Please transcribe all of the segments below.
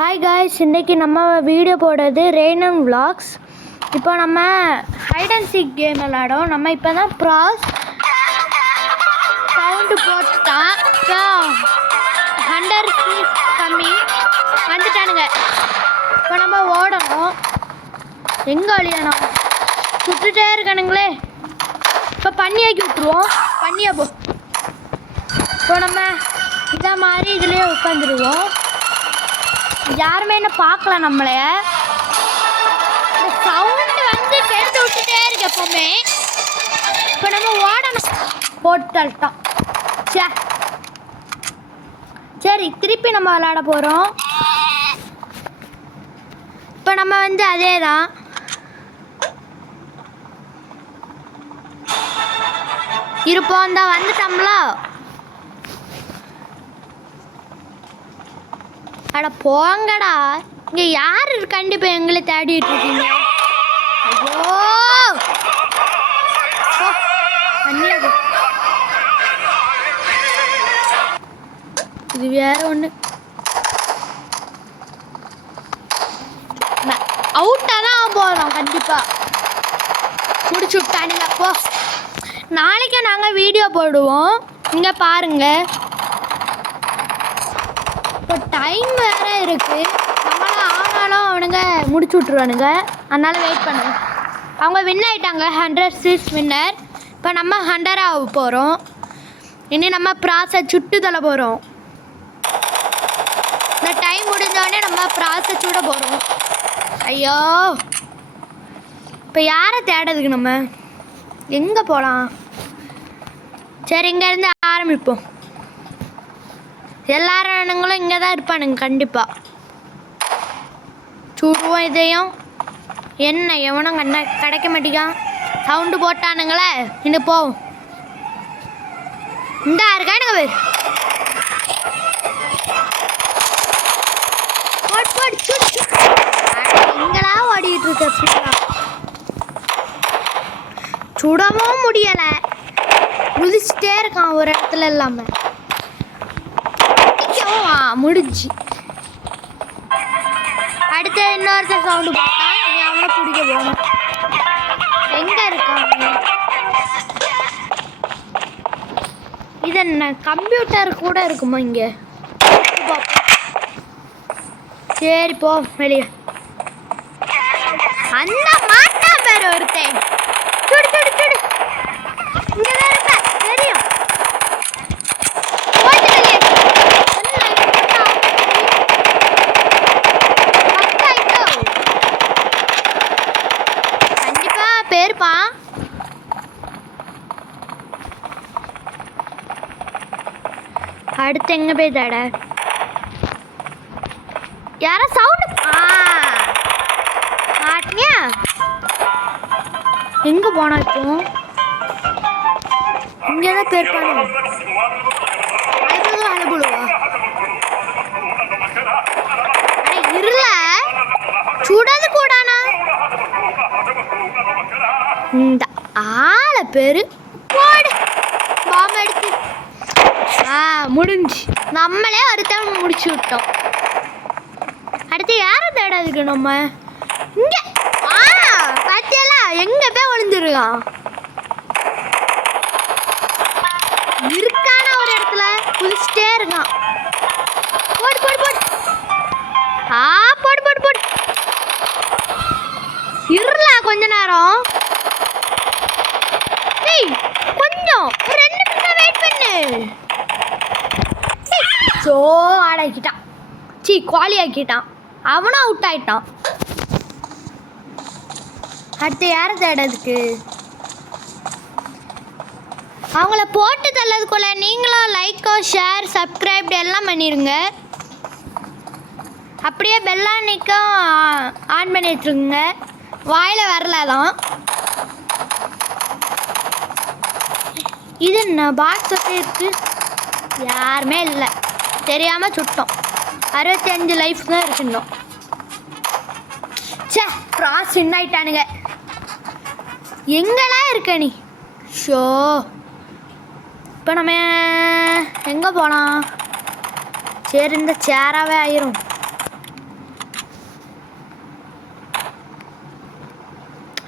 Hi guys, இன்றைக்கி நம்ம video போடுறது ரெய்னன் விலாக்ஸ். இப்போ நம்ம ஹைட் அண்ட் சீக் கேம் விளாடோம். நம்ம இப்போ தான் ப்ராஸ் சவுண்டு போட்டான். இப்போ 100 கம்மி வந்துட்டானுங்க. இப்போ நம்ம ஓடணும். எங்கே அழியணும்? சுட்டுட்டே இருக்கானுங்களே. இப்போ பண்ணியாக்கி விட்டுருவோம். பண்ணியா போ. இப்போ நம்ம இதை மாதிரி இதுலேயே உட்காந்துருவோம். யாருமே என்ன பார்க்கல. நம்மளே இந்த சவுண்டு வந்து கெடுத்து விட்டுட்டே இருக்கு எப்பவுமே. இப்போ நம்ம ஓடணும். போட்டுட்டோம். சரி, திருப்பி நம்ம விளையாட போகிறோம். இப்போ நம்ம வந்து அதே தான். இருப்போம் தான் வந்துட்டோம்ல. அட போங்கடா, இங்கே யார் கண்டிப்பாக எங்களை தேடிட்டு இருக்கீங்க? ஐயோ, இது வேற ஒன்று. அவுட்டாக தான் போகிறோம். கண்டிப்பாக முடிச்சு விட்டானுங்க. போ, நாளைக்கு நாங்கள் வீடியோ போடுவோம். இங்கே பாருங்கள். இப்போ டைம் வேறு இருக்குது. நம்மளாம் ஆனாலும் அவனுங்க முடிச்சு விட்ருவானுங்க. அதனால் வெயிட் பண்ணுங்க. அவங்க வின் ஆகிட்டாங்க. 100 வின்னர். இப்போ நம்ம 100 ஆக போகிறோம். இனி நம்ம ப்ராஸை சுட்டுதலை போகிறோம். இந்த டைம் முடிஞ்சோடனே நம்ம ப்ராஸை சுட போகிறோம். ஐயோ, இப்போ யாரை தேடுறதுக்கு? நம்ம எங்கே போகலாம்? சரி, இங்கேருந்து ஆரம்பிப்போம். எல்லாரும் இங்கே தான் இருப்பானுங்க. கண்டிப்பாக சுடுவோம். இதையும் என்ன எவனும் கிடைக்க மாட்டேங்கான். சவுண்டு போட்டானுங்களே. இன்னும் போவோம். இந்த இருக்கானுங்க பேர். இங்கெல்லா ஓடிட்டு இருக்க. சுடவும் முடியலை. குதிச்சுட்டே இருக்கான் ஒரு இடத்துல இல்லாமல். முடிஞ்சு அடுத்த இன்னொருத்தர் சவுண்டு போட்டான். நீ அவனை பிடிக்க போகணும். எங்கே இருக்காங்க? இது என்ன கம்ப்யூட்டர் கூட இருக்குமா இங்கே? சரி, போ வெளியே. அந்த மாட்டா பேர் ஒருத்தன். சுடு சுடு சுடு. இங்கே தான் இருப்பேன் தெரியும். அடுத்து எங்கே போய் தேட? யாரோ சவுண்டு மாட்டியா? எங்கே போனா? இப்போ இங்கே தான் போயிருப்பானு. அனுபவா இருல சுடாது கூடானா? இந்த ஆளை பேரு போடு. பாம்பு எடுத்து முடிஞ்சு. நம்மளே ஒருத்தன் முடிச்சு விட்டோம். அடுத்து யாரை தேடாதுக்கு? நம்ம இங்கே பார்த்தியெல்லாம் எங்கே போய் ஒளிஞ்சிருக்கான்? இருக்கான ஒரு இடத்துல குதிச்சுட்டே இருக்கான். போடு போடு போடு. போடு போடு போடு. இருளா கொஞ்ச நேரம். கொஞ்சம் 2 நிமிஷம் வெயிட் பண்ணு. ஸோ ஆடாக்கிட்டான். குவாலி ஆக்கிட்டான். அவனும் அவுட் ஆகிட்டான். அடுத்து யாரை தேடுறதுக்கு? அவங்கள போட்டு தள்ளதுக்குள்ள நீங்களும் லைக்கோ ஷேர் சப்ஸ்கிரைப் எல்லாம் பண்ணிடுங்க. அப்படியே பெல்லானிக்கும் ஆன் பண்ணி வச்சுருங்க. வாயில் வரலாம். இது என்ன பாக்ஸ் வச்சு இருக்குது? யாருமே இல்லை. தெரியாமல் சுட்டோம். 65 லைஃப் தான் இருக்கணும். ப்ராஸ் வின் ஆயிட்டானுங்க. எங்கெல்லாம் இருக்க நீ? ஷோ, இப்போ நம்ம எங்கே போகலாம்? சரி, இந்த சேராகவே ஆயிரும்.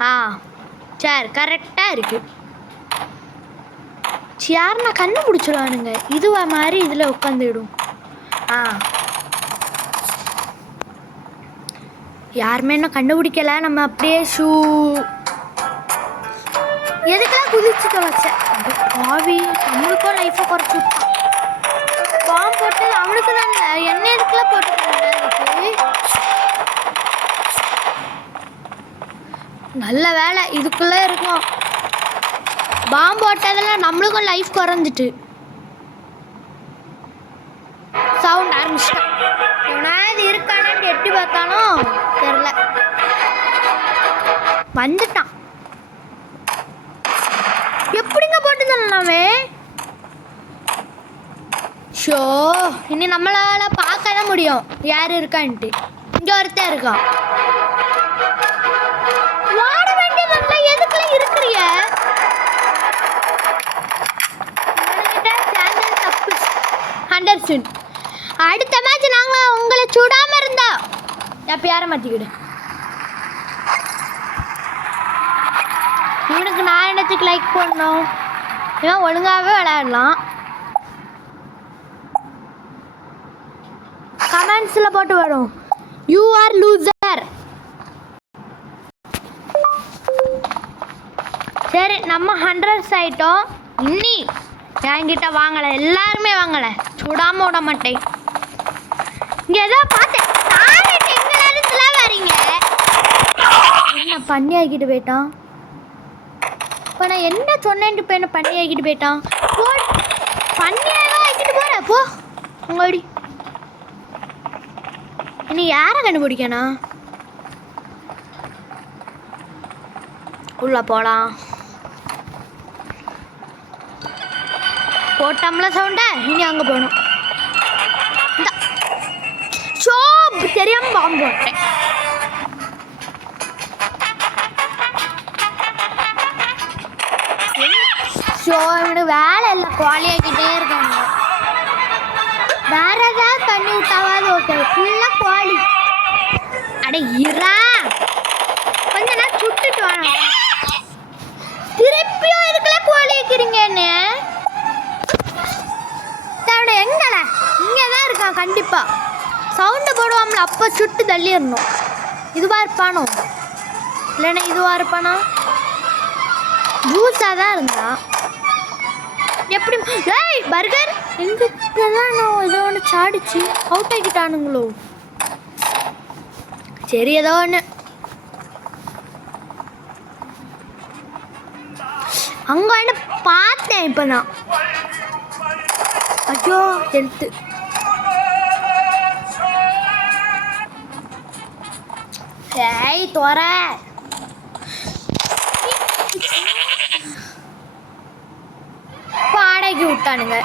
ஆ சரி கரெக்டாக இருக்கு. யாருன்னா கண்டுபிடிச்சிடுவானுங்க. இதுவா மாதிரி இதில் உட்காந்துடும். ஆ யாருமே இன்னும் கண்டுபிடிக்கல. நம்ம அப்படியே ஷூ எதுக்கெல்லாம் குதிச்சு தொலைச்சேன். பாவி நம்மளுக்கும் லைஃப்பை குறைச்சி விட்டான். பாம்பு போட்டு அவனுக்கு தான் என்ன எதுக்குலாம் போட்டுருக்காங்க. நல்ல வேலை இதுக்குள்ளே இருக்கும். பாம்பு போட்டதில் நம்மளுக்கும் லைஃப் குறைஞ்சிட்டு சவுண்ட் ஆரம்பிச்சிட்டான். எவனாவது இருக்கானு எட்டி பார்த்தாலும் தெரில. வந்துட்டான். எப்படிங்க போட்டு தரலாமே. ஷோ இனி நம்மளால பார்க்க தான் முடியும் யார் இருக்கான்ட்டு. இங்கே ஒருத்தர் இருக்கான். வாட வேண்டியது எதுக்குள்ள இருக்கிறிய. ஹண்டர்சன் அடுத்த மேட்ச் நாங்கள் உங்களை சுடாமல் இருந்தா எப்போ யாரை மாற்றிக்கிடு. இவனுக்கு நான் என்னத்துக்கு லைக் பண்ணணும். இவன் ஒழுங்காகவே விளையாடலாம். கமெண்ட்ஸில் போட்டு வரும் யூ ஆர் லூசர். சரி நம்ம 100 ஆயிட்டோம். இன்னி என்கிட்ட வாங்கலை. எல்லாருமே வாங்கலை. சுடாமல் விட மாட்டேன். இங்கே ஏதோ பார்த்தேன். எங்க நேரத்துல வரீங்க. என்ன பண்ணி ஆக்கிட்டு போயிட்டான். இப்போ நான் என்ன சொன்னேன்ட்டு இப்போ என்ன பண்ணி ஆக்கிட்டு போயிட்டான். போ பண்ணியாக ஆக்கிட்டு போகிறேன். போ உங்கடி. இனி யாரை கண்டுபிடிக்கணும். உள்ள போகலாம். போட்டோம்ல சவுண்டா. இனி அங்கே போகணும். இந்த ஷோ தெரியாமல் பாம்பு போட்டேன். ஷோ இவனுக்கு வேலை இல்லை. குவாலியாக்கிட்டே இருக்காங்க. வேற ஏதாவது தண்ணி விட்டாவது ஓகே. ஃபுல்லாக குவாலி. அட இரா கொஞ்ச நேரம் சுட்டுட்டு வாங்க. திருப்பியும் இதுக்குள்ள குவாலி வைக்கிறீங்க. என்ன தவிட எங்கல இங்கே தான் இருக்கான். கண்டிப்பாக சவுண்டு போடுவாம்ல. அப்போ சுட்டு தள்ளிடணும். இதுவாக இருப்பானோ இல்லைன்னா இதுவாக இருப்பானா. ஜூஸாக தான் இருந்தா எப்படி. ஏய் பர்கர் எங்கே தான் நான் ஏதோ ஒன்று சாடிச்சு அவுட் ஆக்கிட்டானுங்களோ. சரி ஏதோ ஒன்று. அங்கே என்ன பார்த்தேன் இப்போ நான். ஐயோ ஹெல்த்து. ஏய் தோற பாடைக்கு விட்டானுங்க.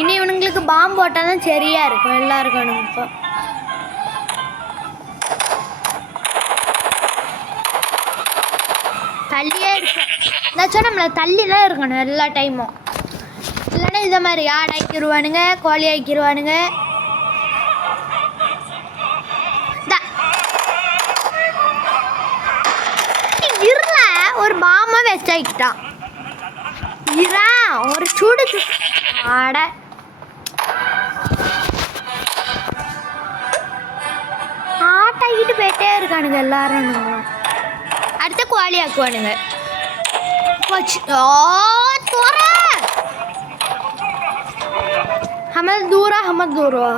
இனி இவனுங்களுக்கு பாம்பு போட்டால் தான் சரியா இருக்கும் எல்லாருக்கும். இப்போ தள்ளியே இருக்கும். நான் சொன்னோம்ல தள்ளி தான் இருக்கணும் எல்லா டைமும். இல்லைன்னா இதை மாதிரி ஆடை ஆக்கிடுவானுங்க. கோழி ஆக்கிடுவானுங்க. இருல ஒரு பாம்பை வச்சாக்கிட்டான். இரா ஒரு சூடு ஆட. ஆட்டாக்கிட்டு போயிட்டே இருக்கானுங்க எல்லாரும். அடுத்த குவாலி ஆக்குவானுங்க. Hamad Tura Hamad Tura.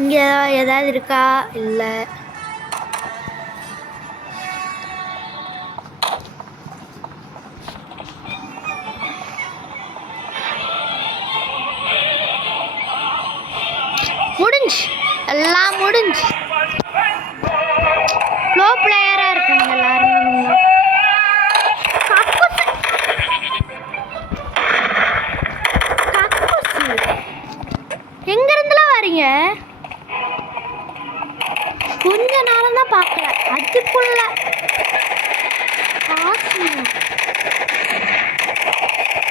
இங்கே ஏதாவது இருக்கா. இல்லை முடிஞ்சு எல்லாம் முடிஞ்சு. ப்ளோ பிளேயராக இருக்காங்க எல்லாரும். எங்கிருந்துலாம் வரீங்க. கொஞ்ச நேரம் தான் பார்க்கல. அதுக்குள்ள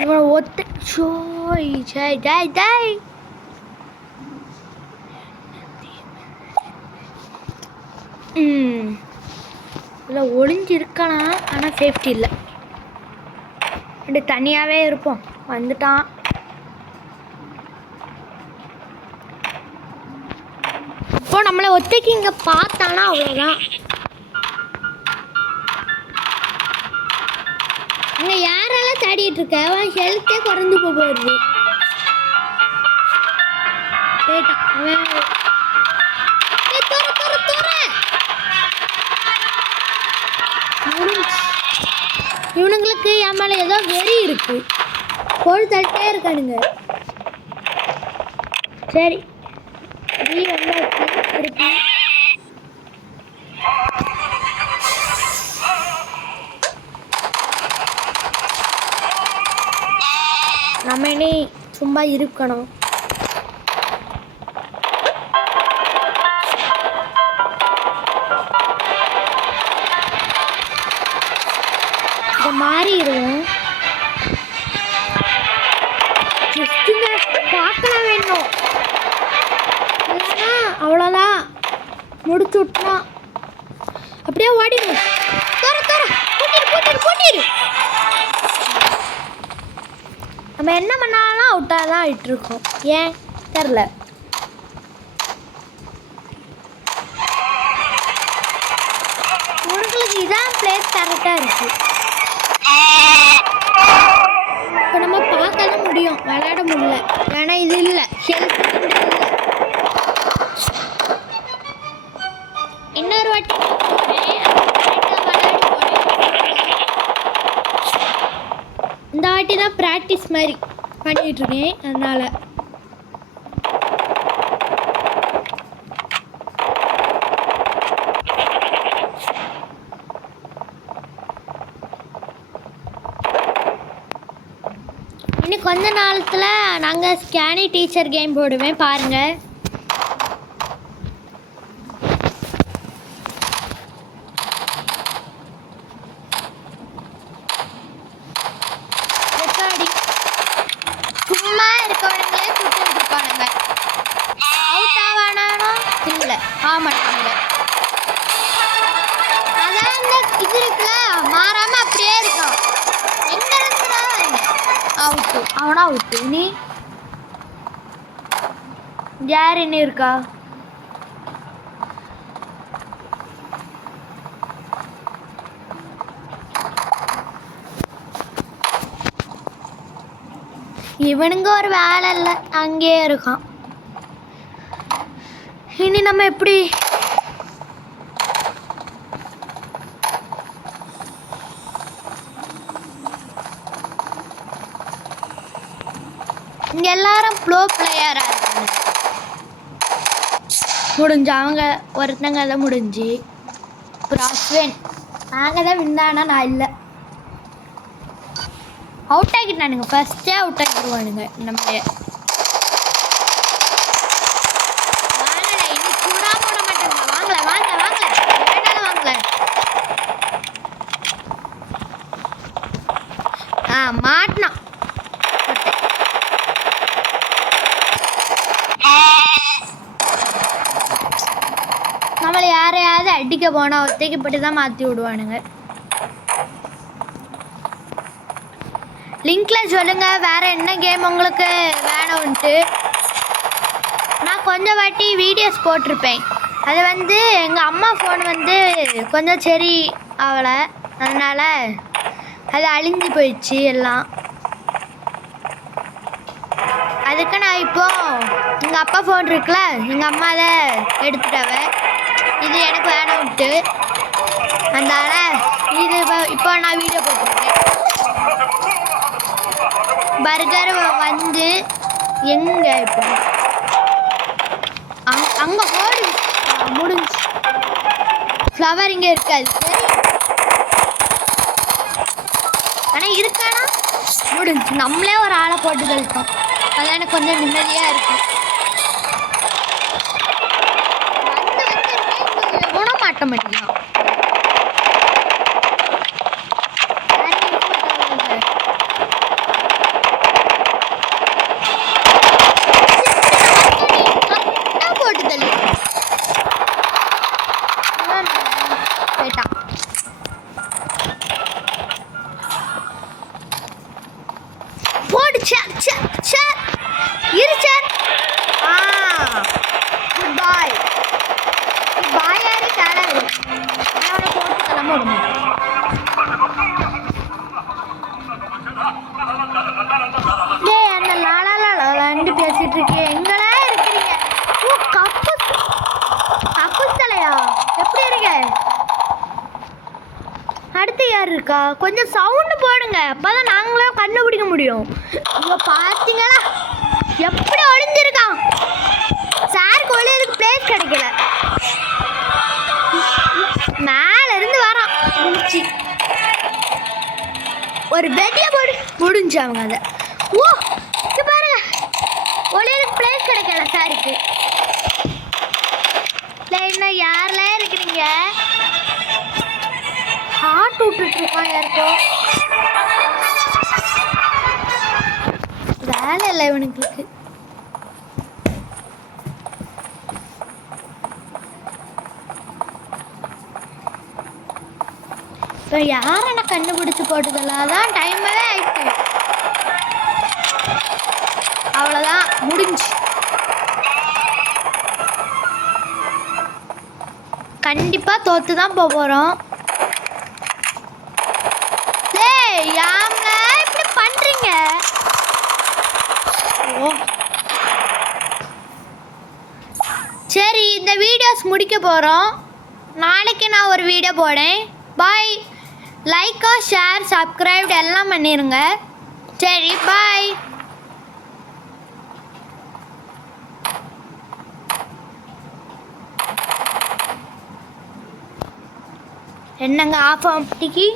இவனை ஒத்து ஷோ ஜாய் ஜாய் ஜாய். இல்லை ஒளிஞ்சு இருக்கலாம், ஆனால் சேஃப்டி இல்லை. அப்படி தனியாகவே இருப்போம். வந்துட்டான். இப்போ நம்மளை ஒத்தைக்கு இங்கே பார்த்தானா அவ்வளோதான். அங்கே யாரெல்லாம் தேடிட்டு இருக்க? அவன் ஹெல்த்தே குறைஞ்சு போகுது. போயிட்டான் அவன். இவனுங்களுக்கு என் மேலே ஏதோ வெறி இருக்கு. கோழி தட்டே இருக்கானுங்க. சரி நீ இருக்கு. நம்ம இனி சும்மா இருக்கணும். இதை மாறிடுவோம். பார்க்கலாம் வேணும். இல்லைன்னா அவ்வளோதான், முடிச்சு விட்டா அப்படியே ஓடிடும். கூட்டிடு. நம்ம என்ன பண்ணாலும் அவுட்டாக தான் ஆகிட்டுருக்கோம். ஏன் தெரில. உங்களுக்கு இதான் பிளேஸ் கரெக்டாக இருக்குது. இப்போ நம்ம பார்க்கலாம் முடியும், விளையாட முடியல. ஏன்னா இது இல்லை, ஹெல்த் இல்லை. இன்னொரு வாட்டி இந்த வாட்டி தான் ப்ராக்டிஸ் மாதிரி பண்ணிகிட்ருக்கேன். அதனால் இன்னும் கொஞ்ச நாளத்தில் நாங்கள் ஸ்கேனி டீச்சர் கேம் போடுவேன், பாருங்கள். சும்மா இருக்கவனுங்களே சுட்டு எடுப்பானுங்க. அவுட் ஆவானானோ இல்லை, ஆமாட்டாங்க. அதான் இந்த இது இருக்குல்ல, மாறாமல் அப்படியே இருக்கும். எங்க இருந்தா அவுட்டு, அவனா அவுட்டு. இனி யார் என்ன இருக்கா? இவனுங்க ஒரு வேலை இல்லை, அங்கேயே இருக்கான். இனி நம்ம எப்படி? இங்கே எல்லாரும் ப்ளோ பிளேயராக இருக்காங்க. முடிஞ்சு அவங்க ஒருத்தங்க தான் முடிஞ்சு. அப்புறம் அஸ்வின் நாங்கள் தான் விந்தானா, நான் இல்லை. அவுட் ஆகிட்டானுங்க, ஃபஸ்ட்டே அவுட் ஆகிடுவானுங்க. நம்ம வாங்கலை, இன்னும் சூடாக போட மாட்டேங்க. வாங்கலை வேணாலும் வாங்கலை. மாட்டினான். நம்மளை யாரையாவது அடிக்க போனால் ஒத்தைக்கப்பட்டு தான் மாற்றி விடுவானுங்க. லிங்க்கில் சொல்லுங்கள் வேறு என்ன கேம் உங்களுக்கு வேணும்ன்ட்டு. நான் கொஞ்சம் வாட்டி வீடியோஸ் போட்டிருப்பேன். அது வந்து எங்கள் அம்மா ஃபோன் வந்து கொஞ்சம் சரி ஆகலை, அதனால் அது அழிஞ்சு போயிடுச்சு எல்லாம். அதுக்கு நான் இப்போது எங்கள் அப்பா ஃபோன் இருக்குல்ல, எங்கள் அம்மா அதை எடுத்துட்டாவ. இது எனக்கு வேணும்ன்ட்டு, அதனால் இது இப்போ நான் வீடியோ போட்டிருக்கேன். பர்கர் வந்து எங்கே இப்போ அங்கே போடு முடிஞ்சு. ஃப்ளவர் இங்கே இருக்காது, சரி. ஆனால் இருக்கானா முடிஞ்சு. நம்மளே ஒரு ஆளை போட்டு கழிப்போம், அதான் எனக்கு கொஞ்சம் நிம்மதியாக இருக்கும். வந்து மாட்ட மாட்டேங்கிறான். சார் சார் சார் இரு சார். குட் பாய். பாய் யாரு சார்? அவனை போட்டு கிளம்ப விடுங்க. டேய் அந்த லாலாலாலான்னு பேசிட்டு இருக்கேன். எங்கடா இருக்கிறீங்க? ஓ கப்பு தலையா? எப்படி இருக்க? அடுத்து யார் இருக்கா? கொஞ்சம் சவுண்டு போடுங்க, அப்பதான் நாங்களே கண்டுபிடிக்க முடியும். ஐயோ பார்த்தீங்களா எப்படி ஒளிஞ்சிருக்கான்? சாருக்கு ஒளியதுக்கு பிளேஸ் கிடைக்கல. மேல இருந்து வரான் முடிச்சு ஒரு பெட்டியை போடு முடிஞ்சு அவங்க அதை. ஓ இது பாருங்க, ஒளியதுக்கு பிளேஸ் கிடைக்கல சாருக்கு. இல்லை என்ன யாரெல்லாம் இருக்கிறீங்க? ஹார்ட் விட்டுட்டு இருக்கான் யாருக்கோ. வேலை இல்லை இவனுக்கு. இப்போ யாரை நான் கண்டுபிடிச்சி போட்டதில்ல, அதான் டைமே ஆயிடுச்சு. அவ்வளோதான் முடிஞ்சு. கண்டிப்பாக தோற்று தான் போகிறோம். யாம்ல இப்படி பண்றீங்க? சரி இந்த வீடியோஸ் முடிக்க போகிறோம். நாளைக்கு நான் ஒரு வீடியோ போடேன். பாய். லைக்கா ஷேர் சப்ஸ்கிரைப் எல்லாம் பண்ணிடுங்க. சரி பாய். என்னங்க ஆஃப் ஆஃப்டிக்கு